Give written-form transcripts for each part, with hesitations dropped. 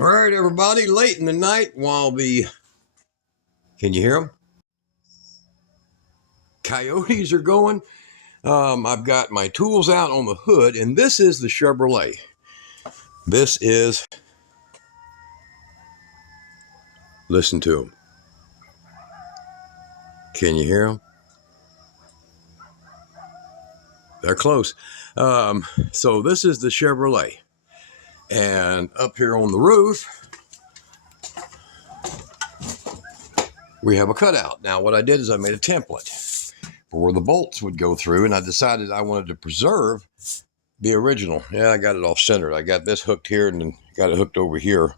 All right, everybody, late in the night while can you hear them? Coyotes are going. I've got my tools out on the hood, and this is the Chevrolet. Listen to them. Can you hear them? They're close. So this is the Chevrolet. And up here on the roof, we have a cutout. Now, what I did is I made a template for where the bolts would go through, and I decided I wanted to preserve the original. Yeah, I got it off centered. I got this hooked here and then got it hooked over here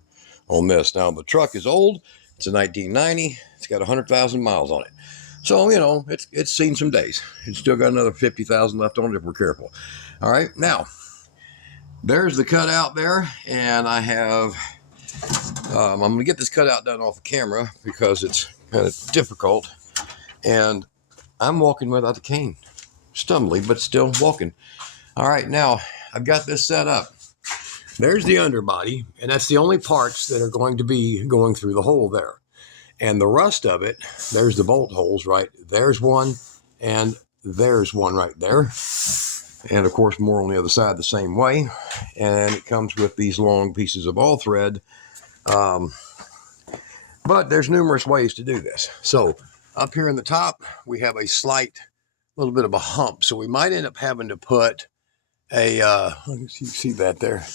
on this. Now, the truck is old. It's a 1990. It's got 100,000 miles on it. So, you know, it's seen some days. It's still got another 50,000 left on it if we're careful. All right, now, there's the cutout there, and I have, I'm going to get this cutout done off the camera because it's kind of difficult, and I'm walking without the cane. Stumbly, but still walking. All right, now, I've got this set up. There's the underbody, and that's the only parts that are going to be going through the hole there. And the rest of it, there's the bolt holes, right? There's one, and there's one right there. And, of course, more on the other side the same way. And it comes with these long pieces of all thread. But there's numerous ways to do this. So up here in the top, we have a slight little bit of a hump. So we might end up having to put a, you see that there?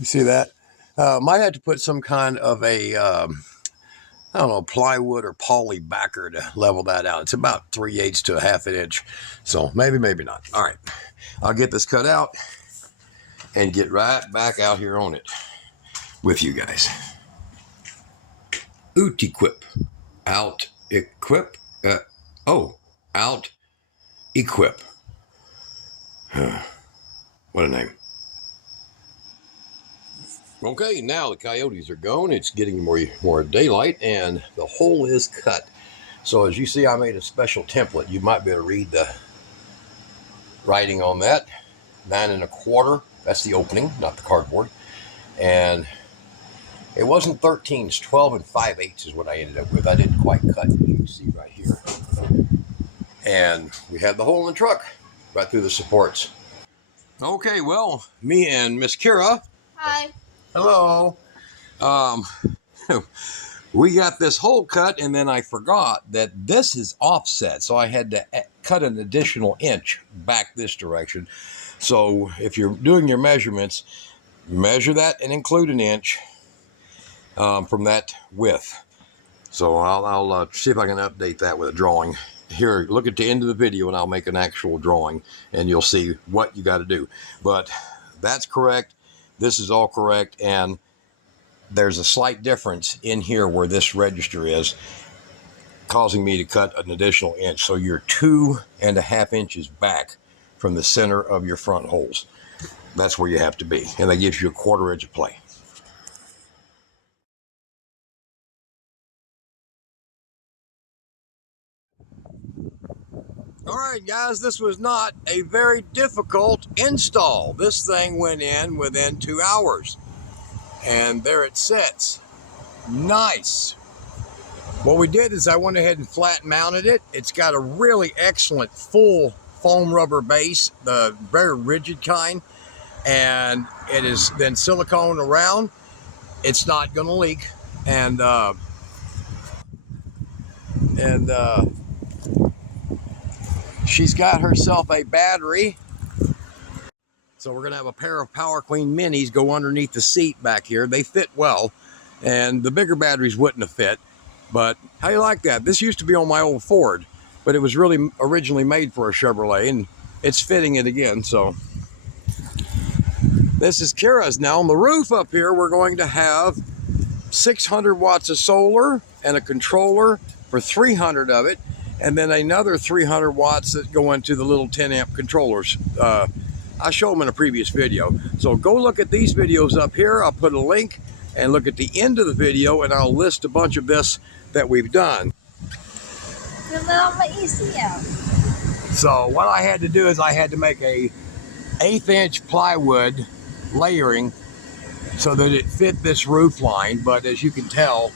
You see that? Might have to put some kind of a, I don't know, plywood or poly backer to level that out. It's about 3/8 to a half an inch. So maybe, maybe not. All right. I'll get this cut out and get right back out here on it with you guys. Out equip. Out equip. Out equip. What a name. Okay, now the coyotes are gone. It's getting more daylight, and the hole is cut. So as you see, I made a special template. You might be able to read the writing on that. 9 1/4. That's the opening, not the cardboard. And it wasn't 13. It's 12 5/8 is what I ended up with. I didn't quite cut, as you can see right here. And we had the hole in the truck right through the supports. Okay, well, me and Miss Kira. Hi. Hello. We got this hole cut, and then I forgot that this is offset, so I had to cut an additional inch back this direction. So if you're doing your measurements, measure that and include an inch from that width. So I'll see if I can update that with a drawing. Here, look at the end of the video, and I'll make an actual drawing, and you'll see what you got to do. But that's correct. This is all correct, and there's a slight difference in here where this register is, causing me to cut an additional inch. So you're 2.5 inches back from the center of your front holes. That's where you have to be, and that gives you a 1/4 inch of play. All right, guys, this was not a very difficult install. This thing went in within 2 hours. And there it sits. Nice. What we did is I went ahead and flat mounted it. It's got a really excellent full foam rubber base, the very rigid kind. And it is then silicone around. It's not going to leak. And she's got herself a battery. So we're going to have a pair of Power Queen Minis go underneath the seat back here. They fit well, and the bigger batteries wouldn't have fit. But how you like that? This used to be on my old Ford, but it was really originally made for a Chevrolet, and it's fitting it again. So this is Kira's. Now on the roof up here, we're going to have 600 watts of solar and a controller for 300 of it, and then another 300 watts that go into the little 10 amp controllers. I showed them in a previous video. So go look at these videos up here. I'll put a link, and look at the end of the video, and I'll list a bunch of this that we've done. So what I had to do is I had to make a 1/8 inch plywood layering so that it fit this roof line. But as you can tell,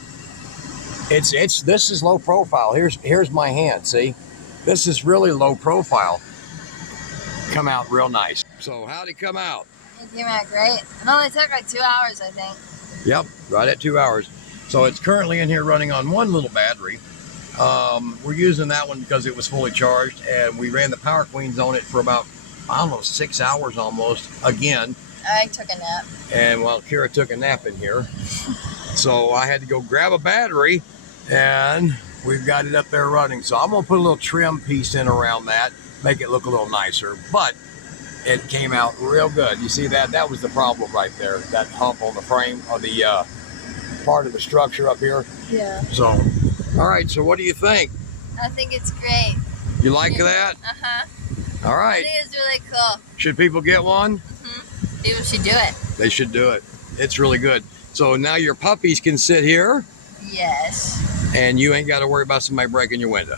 this is low profile. Here's my hand. See, this is really low profile. Come out real nice. So how'd it come out? It came out great. It only took like 2 hours, I think. Yep, right at 2 hours. So it's currently in here running on one little battery. We're using that one because it was fully charged, and we ran the Power Queens on it for about, I don't know, 6 hours almost. Again. I took a nap. And well, Kira took a nap in here. So I had to go grab a battery, and we've got it up there running. So I'm gonna put a little trim piece in around that, make it look a little nicer. But it came out real good. You see that? That was the problem right there. That hump on the frame, on the part of the structure up here. Yeah. So, all right. So what do you think? I think it's great. You like that? Uh-huh. All I right. think it's really cool. Should people get one? People should do it. They should do it. It's really good. So now your puppies can sit here. Yes. And you ain't got to worry about somebody breaking your window.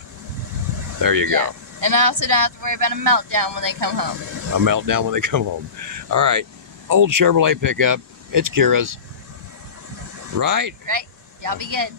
There you go. And I also don't have to worry about a meltdown when they come home. A meltdown when they come home. All right. Old Chevrolet pickup. It's Kira's. Right? Right. Y'all be good.